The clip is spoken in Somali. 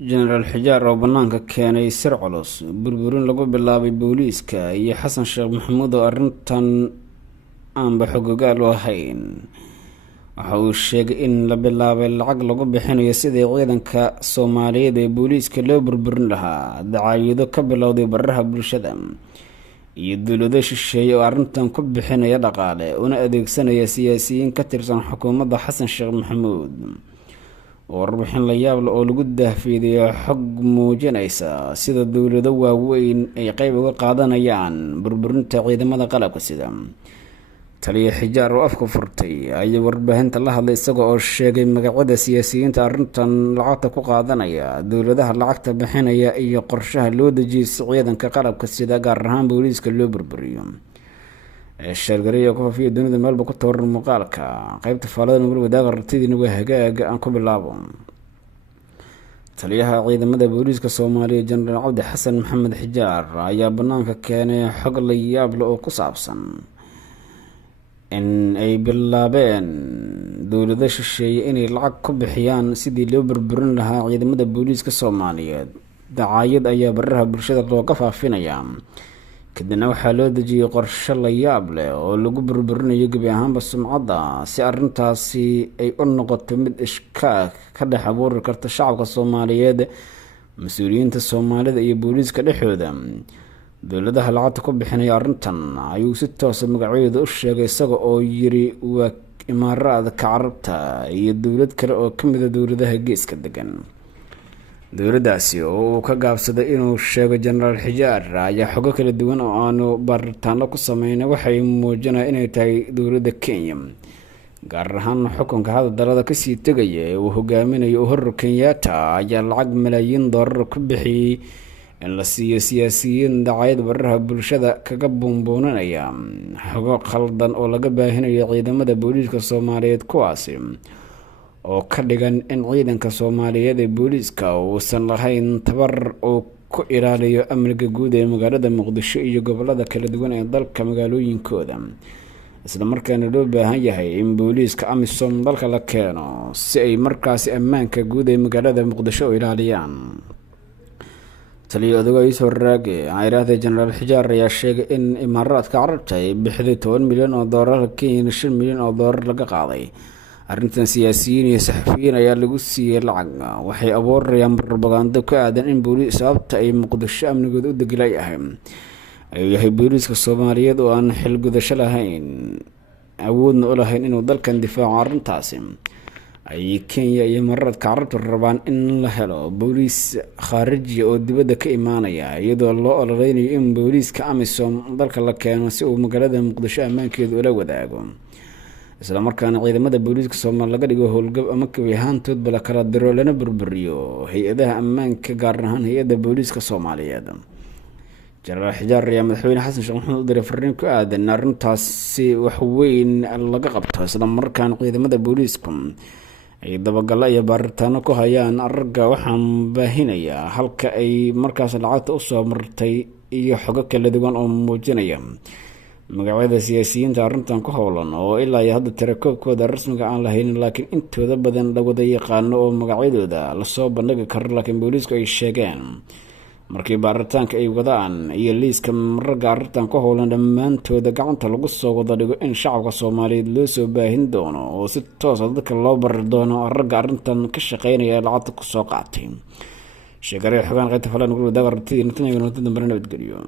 Jenaraal Xijaar oo bannaanka keenay sir culus burburin lagu bilaabay booliiska iyo xasan sheekh maxamuud oo arrintan aanba xogogaal u ahayn. Waxa uu sheegay in la bilaabay lacag lagu bixinayo sidii ciidanka Soomaaliyeed ee booliiska loo burburin lahaa, dacaayado ka bilowday baraha bulshada iyo dowlado shisheeye oo arrintan ku bixinaya dhaqaale una adeegsanaya siyaasiyiin ka tirsan xukuumadda xasan sheekh maxamuud. Warbixin la yaab leh oo lagu daahfeeday xog muujinaysa sida dowlado waaweyn ay qayb uga qaadanayaan burburinta ciidamada qalabka sida. Taliya Xijaar oo afka furtay ayaa warbaahinta la hadlay isagoo sheegay magacyada siyaasiyiinta arrintan lacagta ku qaadanaya, dowladaha lacagta bixinaya iyo qorshaha loo dejiyay si ciidanka qalabka sida gaar ahaan booliiska loo burburiyo. Sheergareeya ku faafiya dunida meelba ku tawaran muuqaalka qaybta faalada nugul wadaaga rartidiina waa hagaag aan ku bilaabo. Taliyaha ciidamada booliiska Soomaaliya Jenaraal Cabdi Xasan Maxamed Xijaar ayaa bannaanka keenay xog la yaab leh oo ku saabsan in ay bilaabeen dowlado shisheeye inay lacag ku bixiyaan sidii loo burburin lahaa ciidamada booliiska Soomaaliyeed. Dacaayad ayaa baraha bulshada looga faafinayaa, kadibna waxaa loo dejiyay qorshe la yaab leh oo lagu burburinayo gebi ahaanba sumcadda si arrintaasi ay u noqoto mid ishkaak ka dhex abuuri karta shacabka Soomaaliyeed, mas-uuliyiinta Soomaalida iyo booliiska dhexdooda. Dowladaha lacagta ku bixinaya arrintan ayuu si toosa magacyadooda u sheegay isaga oo yiri waa Imaaraadka Carabta iyo dowlad kale oo ka mid ah dowladaha geeska degan. Dowladdaasi oo uu ka gaabsaday inuu sheego Jenaraal Xijaar ayaa xogo kala duwan oo aanu baaritaano ku sameynay waxay muujinayaan inay tahay dowladda Kenya, gaar ahaan xukunka hadda dalada kasii tegaya ee uu hogaaminayo Uhuru Kenyatta ayaa lacag malaayiin doolar ku bixiyay in la siiyo siyaasiyiin dacaayad baraha bulshada kaga buunbuuninaya xogo khaldan oo laga baahinayo ciidamada booliiska Soomaaliyeed, kuwaasi oo ka dhigan in ciidanka Soomaaliyeed ee booliiska uusan lahayn tabar uu ku ilaaliyo amniga guud ee magaalada Muqdisho iyo gobolada kala duwan ee dalka magaalooyinkooda, isla markaana loo baahan yahay in booliiska AMISOM dalka la keeno si ay markaasi ammaanka guud ee magaalada Muqdisho u ilaaliyaan. Taliya odaga Yuusuf Raage ayraahday Jenaraal Xijaar ayaa sheegay in Imaaraadka Carabta ay bixday 10 milyan oo doolar, Kenya 5 milyan oo doolar laga qaaday. Arrintan siyaasiyiin iyo saxafiyiin ayaa lagu siiyay lacag waxay abuurayaan propaganda ku aadan in booliis sababta ay Muqdisho amnigooda u degilay ayuu yahay booliiska Soomaaliyeed oo aan xil gudasho lahayn, awoodna u lahayn inuu dalkan difaaco. Arrintaasi ay Kenya iyo Imaaraadka Carabta rabaan in la helo booliis khaariji oo dibadda ka imaanaya, iyadoo loo ololeynayo in booliiska AMISOM dalka la keeno si uu magaalada Muqdisho ammaankeeda ula wadaago, isla markaana ciidamada booliiska Soomaaliya laga dhigo howlgab ama kabi ahaantoodba la kala diro lana burburiyo hay-adaha ammaanka, gaar ahaan hay-adda booliiska Soomaaliyeed. Jenaraal Xijaar ayaa madaxweyne xasan sheekh maxamuud u diray fariin ku aadan arrintaasi wax weyn laga qabto, isla markaana ciidamada booliiska ay dabagalo iyo baaritaano ku hayaan aragga. Waxaan baahinayaa halka ay markaas lacagta u soo martay iyo xogo kala duwan oo muujinaya magacyada siyaasiyiinta arrintan ku howlan oo ilaa iyo hadda tirakoobkooda rasmiga aan lahayn, laakiin intooda badan la wada yaqaano oo magacyadooda lasoo bandhigi karo, laakiin booliisku ay sheegeen markii baaritaanka ay wadaan iyo liiska ragga arrintan ku howlan dhammaantooda gacanta lagu soo wada dhigo in shacabka Soomaaliyeed loo soo baahin doono oo si toos ah dadka loo bari doono ragga arrintan ka shaqeynaya lacagta ku soo qaatay. Sheegare xogaan qaybta faalada nugul wadaaga rartidiina tan iyo nabadgelyo.